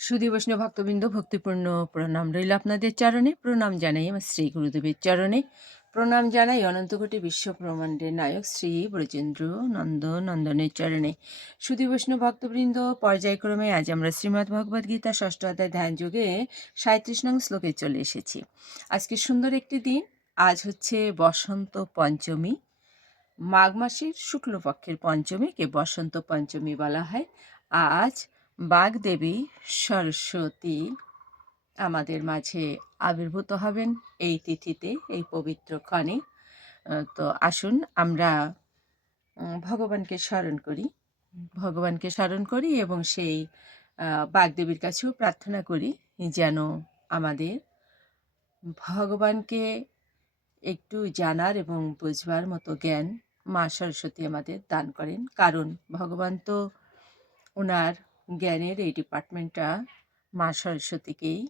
সুধী বৈষ্ণব ভক্তবৃন্দ, ভক্তিপূর্ণ প্রণাম রইল আপনাদের চরণে। প্রণাম জানাই আমার শ্রী গুরুদেবের চরণে। প্রণাম জানাই অনন্তকোটি বিশ্ব ব্রহ্মাণ্ডের নায়ক শ্রী ব্রজেন্দ্র নন্দনের চরণে। সুধী বৈষ্ণব ভক্তবৃন্দ, পর্যায়ক্রমে আজ আমরা শ্রীমদ্ ভগবদ্ গীতা ষষ্ঠ অধ্যায় ধ্যান যোগে 37 নং শ্লোকে চলে এসেছি। আজকে সুন্দর একটি দিন। আজ হচ্ছে বসন্ত পঞ্চমী। মাঘ মাসের শুক্লপক্ষের পঞ্চমীকে বসন্ত পঞ্চমী বলা হয়। আজ বাগদেবী সরস্বতী আমাদের মাঝে আবির্ভূত হবেন এই তিথিতে, এই পবিত্র ক্ষণে। তো আসুন আমরা ভগবানকে স্মরণ করি এবং সেই বাগদেবীর কাছেও প্রার্থনা করি যেন আমাদের ভগবানকে একটু জানার এবং বুঝবার মতো জ্ঞান মা সরস্বতী আমাদের দান করেন। কারণ ভগবান তো ওনার জ্ঞানের এই ডিপার্টমেন্টটা মা সরস্বতীকেই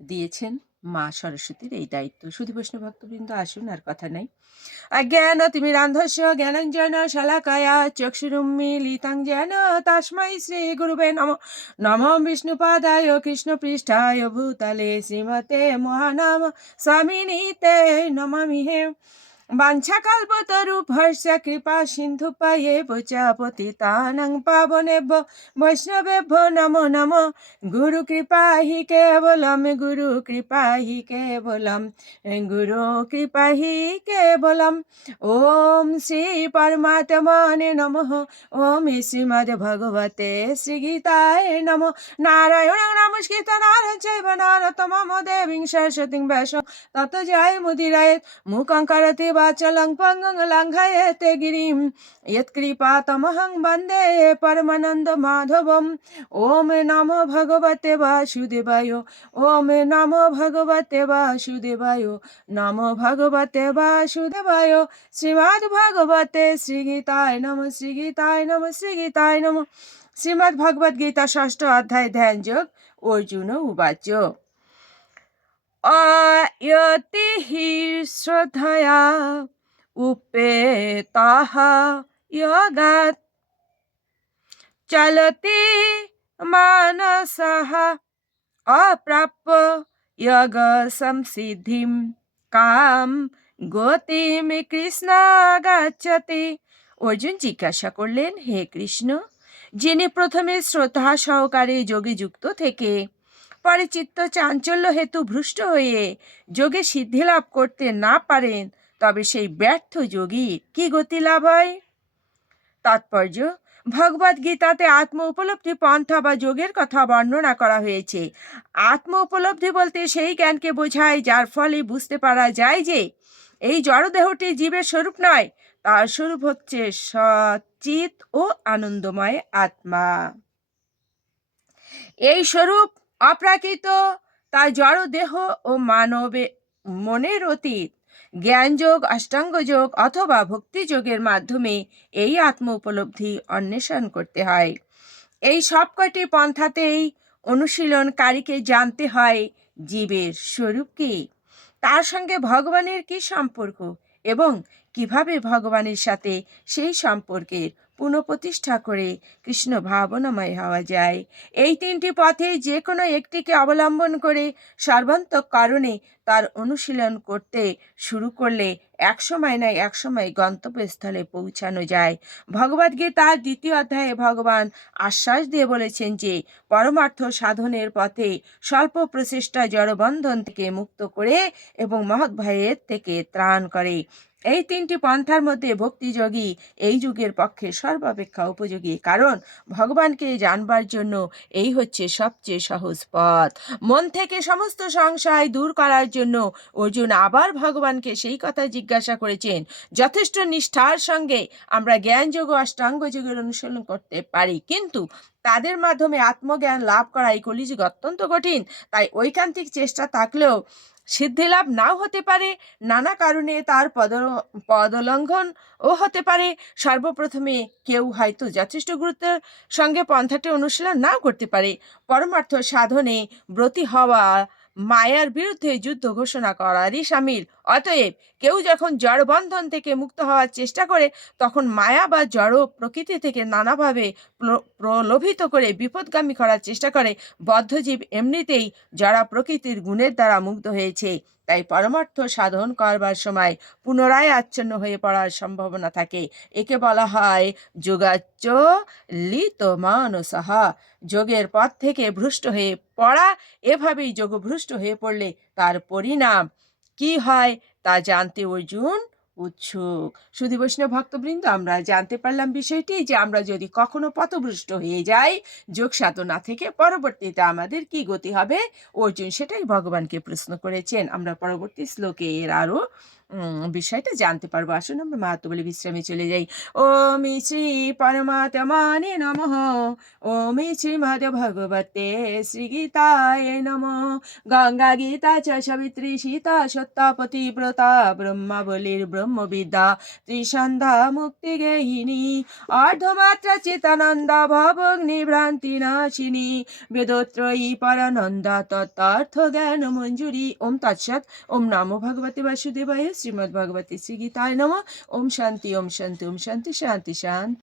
দিয়েছেন। মা সরস্বতীর এই দায়িত্ব। সুধী বৈষ্ণব ভক্তবৃন্দ, আসুন আর কথা নাই। অজ্ঞানতিমিরান্ধস্য জ্ঞানাঞ্জন শলাকায়া চক্ষুরুন্মীলিতং যেন তস্मै শ্রী গুরুবে নমঃ। নমঃ বিষ্ণুপাদায় কৃষ্ণপৃষ্ঠায় ভূতলে শ্রীমতে মহানাম স্বামিনীতে নমামি হে। বাঞ্ছাকল্পতরুভ্যশ্চ কৃপা সিন্ধুপায়েব চ পতিতানাং পাবনেভ্যো বৈষ্ণবেভ্যো নমো নমঃ। গুরু কৃপা হি কেবলম, গুরু কৃপা হি কেবলম, গুরু কৃপা হি কেবলম। ওম শ্রী পরমাত্মনে নমঃ। ওম শ্রীমদ্ ভগবতে শ্রীগীতায় নমঃ। নারায়ণং নমস্কৃত নারং চৈব নরোত্তমং দেবীং সরস্বতীং ব্যাসং ততো জয়মুদীরয়েৎ। মুখং করোতি বাচালং পঙ্গং লঙ্ঘয়েতে গিরিম यत्कृपातमहं वन्दे परमानन्दमाधवम्। ओम नमो भगवते वासुदेवाय, ओम नमो भगवते वासुदेवाय, नमो भगवते वासुदेवाय। श्रीमद्भगवते श्रीगीताय नमः, श्रीगीताय नमः, श्रीगीताय नमः। श्रीमद्भगवद्गीता षष्ठ अध्याय ध्यान योग। अर्जुन उवाच अयतिः श्रद्धया उपेताः योगात् चलति मानसः अप्राप्य योग संसिद्धिं কাম গতিম কৃষ্ণ গচ্ছতি। অর্জুন জিজ্ঞাসা করলেন, হে কৃষ্ণ, যিনি প্রথমে শ্রদ্ধা সহকারে যোগে যুক্ত থেকে পরে চিত্ত চাঞ্চল্য হেতু ভ্রষ্ট হয়ে যোগে সিদ্ধি লাভ করতে না পারেন, তবে সেই ব্যর্থ যোগী কি গতি লাভ হয়? তাৎপর্য: ভগবদ গীতাতে আত্ম উপলব্ধি পন্থা বা যোগের কথা বর্ণনা করা হয়েছে। আত্ম উপলব্ধি বলতে সেই জ্ঞানকে বোঝায় যার ফলে বুঝতে পারা যায় যে এই জড়দেহটি জীবের স্বরূপ নয়, তার স্বরূপ হচ্ছে সচিত ও আনন্দময় আত্মা। এই স্বরূপ অপ্রাকৃত, তার জড় দেহ ও মনের অতীত। জ্ঞানযোগ, অষ্টাঙ্গ যোগ অথবা ভক্তি যোগের মাধ্যমে এই আত্ম উপলব্ধি অন্বেষণ করতে হয়। এই সবকটি পন্থাতেই অনুশীলনকারীকে জানতে হয় জীবের স্বরূপ কি, তার সঙ্গে ভগবানের কি সম্পর্ক এবং কিভাবে ভগবানের সাথে সেই সম্পর্কের পুনঃপ্রতিষ্ঠা করে কৃষ্ণ ভাবনাময় হওয়া যায়। এই তিনটি পথে যে কোনো একটিকে অবলম্বন করে সর্বান্তক কারণে তার অনুশীলন করতে শুরু করলে একসময় না একসময় গন্তব্যস্থলে পৌঁছানো যায়। ভগবদ্গীতার 2য় অধ্যায়ে ভগবান আশ্বাস দিয়ে বলেছেন যে পরমার্থ সাধনের পথে স্বল্প প্রচেষ্টা জড়বন্ধন থেকে মুক্ত করে এবং মহৎ ভয়ের থেকে ত্রাণ করে। এই তিনটি পন্থার মধ্যে ভক্তিযোগী এই যুগের পক্ষে সর্বাপেক্ষা উপযোগী, কারণ ভগবানকে জানবার জন্য এই হচ্ছে সবচেয়ে সহজ পথ। মন থেকে সমস্ত সংশয় দূর করার জন্য অর্জুন আবার ভগবানকে সেই কথা জিজ্ঞাসা করেছেন। যথেষ্ট নিষ্ঠার সঙ্গে আমরা জ্ঞানযোগ ও অষ্টাঙ্গ যোগের অনুসরণ করতে পারি, কিন্তু তাদের মাধ্যমে আত্মজ্ঞান লাভ করা এই কলিযুগ অত্যন্ত কঠিন। তাই ঐকান্তিক চেষ্টা থাকলেও সিদ্ধিলাভ নাও হতে পারে, নানা কারণে তার পদলঙ্ঘন ও হতে পারে। সর্বপ্রথমে কেউ হয়তো যথেষ্ট গুরুত্বের সঙ্গে পন্থাটি অনুশীলন নাও করতে পারে। পরমার্থ সাধনে ব্রতী হওয়া মায়ার বিরুদ্ধে যুদ্ধ ঘোষণা করারই সামিল। অতএব কেউ যখন জড় বন্ধন থেকে মুক্ত হওয়ার চেষ্টা করে, তখন মায়া বা জড় প্রকৃতি থেকে নানাভাবে প্রলোভিত করে বিপদগামী করার চেষ্টা করে। বদ্ধজীব এমনিতেই জড়া প্রকৃতির গুণের দ্বারা মুগ্ধ হয়েছে, তাই পরমার্থ সাধন করবার সময় পুনরায় আচ্ছন্ন হয়ে পড়ার সম্ভাবনা থাকে। একে বলা হয় যোগাচ্চ লিত মানসহ, যোগের পথ থেকে ভ্রষ্ট হয়ে পড়া। এভাবেই যোগভ্রষ্ট হয়ে পড়লে তার পরিণাম কি হয় তা জানতে অর্জুন উৎসুক। সুধী বৈষ্ণব ভক্তবৃন্দ, আমরা জানতে পারলাম বিষয়টি যে আমরা যদি কখনো পথভ্রষ্ট হয়ে যাই যোগ সাধনা থেকে, পরবর্তীতে আমাদের কি গতি হবে। অর্জুন সেটাই ভগবানকে প্রশ্ন করেছেন। আমরা পরবর্তী শ্লোকে এর আরো বিষয়টা জানতে পারবো। আসুন আমরা মাহাত্ম্য বলে বিশ্রামে চলে যাই। ওম শ্রী পরমাত্মানে নমঃ। ওম শ্রীমদ্ ভগবতে শ্রীগীতায় নমঃ। গঙ্গা গীতা চ সাবিত্রী সীতা সত্তা পতিব্রতা ব্রহ্মাবলীর ব্রহ্মবিদ্যা ত্রিসন্ধ্যা মুক্তি গেহিনী অর্ধমাত্রা চিতানন্দা ভবগ্নিভ্রান্তি নাশিনী বেদোত্রয়ী পরানন্দা তত্ত্বার্থ জ্ঞান মঞ্জুরি। ওম তৎসৎ। ওম নমো ভগবতে বাসুদেবায়। শ্রীমদ্ ভগবতে শ্রীগীতায় নমঃ। ওম শান্তি, ওম শান্তি, ওম শান্তি, শান্তি শান্তি।